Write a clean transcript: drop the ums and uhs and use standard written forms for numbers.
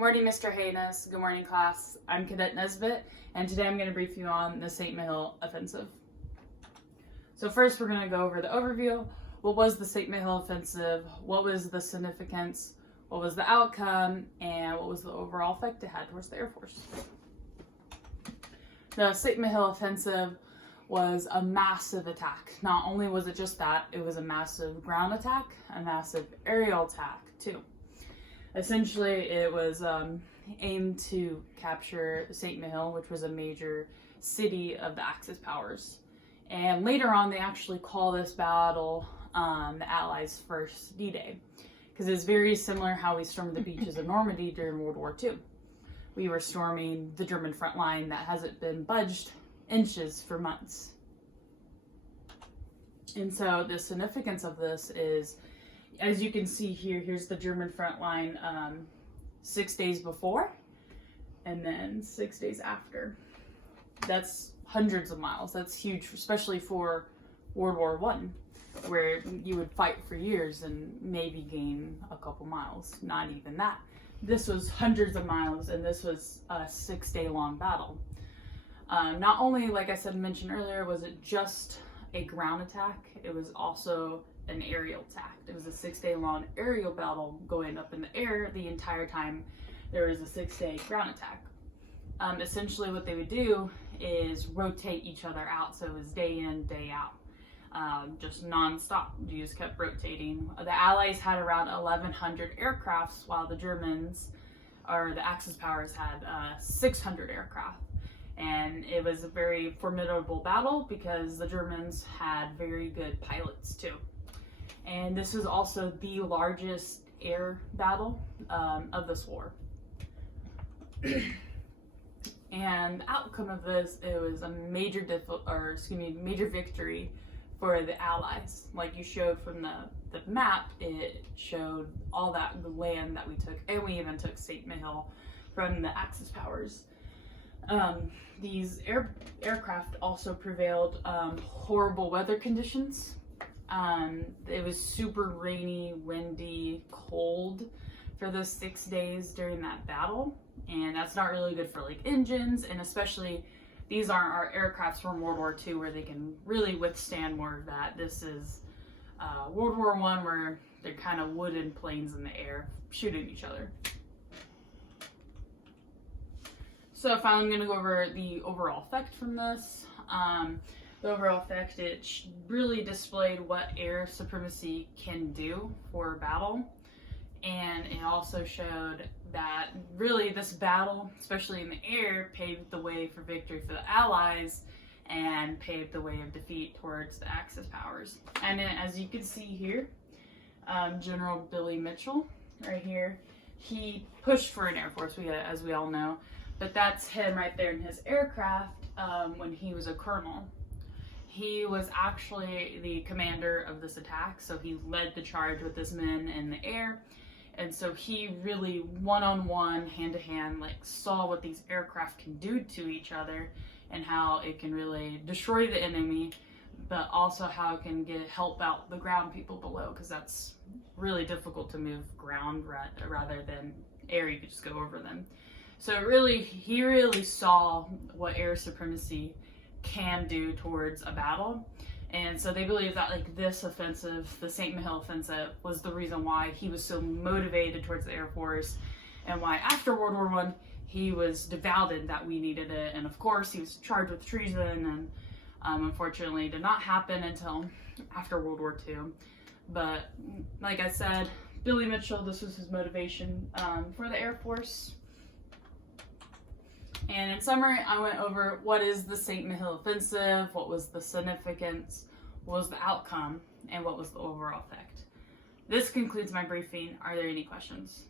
morning, Mr. Haynes. Good morning, class. I'm Cadet Nesbitt, and today I'm going to brief you on the St. Mihiel Offensive. So first, we're going to go over the overview. What was the St. Mihiel Offensive? What was the significance? What was the outcome? And what was the overall effect it had towards the Air Force? The St. Mihiel Offensive was a massive attack. Not only was it just that, it was a massive ground attack, a massive aerial attack, too. Essentially, it was aimed to capture St. Mihiel, which was a major city of the Axis powers. And later on, they actually call this battle the Allies' first D-Day, because it's very similar how we stormed the beaches of Normandy during World War II. We were storming the German front line that hasn't been budged inches for months. And so the significance of this is, as you can see here, here's the German front line 6 days before and then 6 days after. That's hundreds of miles. That's huge, especially for World War I, where you would fight for years and maybe gain a couple miles, not even that. This was hundreds of miles, and this was a 6 day long battle. Not only, like I said, mentioned earlier, was it just a ground attack, it was also an aerial attack. It was a 6 day long aerial battle going up in the air the entire time there was a 6 day ground attack. Essentially what they would do is rotate each other out, so it was day in, day out. Just non-stop. You just kept rotating. The Allies had around 1,100 aircrafts, while the Germans, or the Axis powers, had 600 aircraft. And it was a very formidable battle because the Germans had very good pilots too. And this was also the largest air battle of this war. And the outcome of this, it was a major major victory for the Allies. Like you showed from the map, it showed all that land that we took, and we even took St. Mihiel from the Axis powers. These aircraft also prevailed horrible weather conditions. It was super rainy, windy, cold for those 6 days during that battle, and that's not really good for like engines, and especially these aren't our aircrafts from World War II where they can really withstand more of that. This is World War I, where they're kind of wooden planes in the air shooting each other. So finally, I'm going to go over the overall effect from this. The overall effect, it really displayed what air supremacy can do for a battle. And it also showed that really this battle, especially in the air, paved the way for victory for the Allies and paved the way of defeat towards the Axis powers. And then, as you can see here, General Billy Mitchell, right here, he pushed for an Air Force, as we all know. But that's him right there in his aircraft when he was a colonel. He was actually the commander of this attack, so he led the charge with his men in the air. And so he really, one-on-one, hand-to-hand, like saw what these aircraft can do to each other and how it can really destroy the enemy, but also how it can help out the ground people below, because that's really difficult to move ground rather than air. You could just go over them. So he really saw what air supremacy can do towards a battle. And so they believe that like this offensive, the St. Mihiel Offensive, was the reason why he was so motivated towards the Air Force, and why after World War I he was devoted that we needed it. And of course he was charged with treason, and unfortunately it did not happen until after World War II. But like I said, Billy Mitchell, this was his motivation for the Air Force. And in summary, I went over what is the St. Mihiel Offensive, what was the significance, what was the outcome, and what was the overall effect. This concludes my briefing. Are there any questions?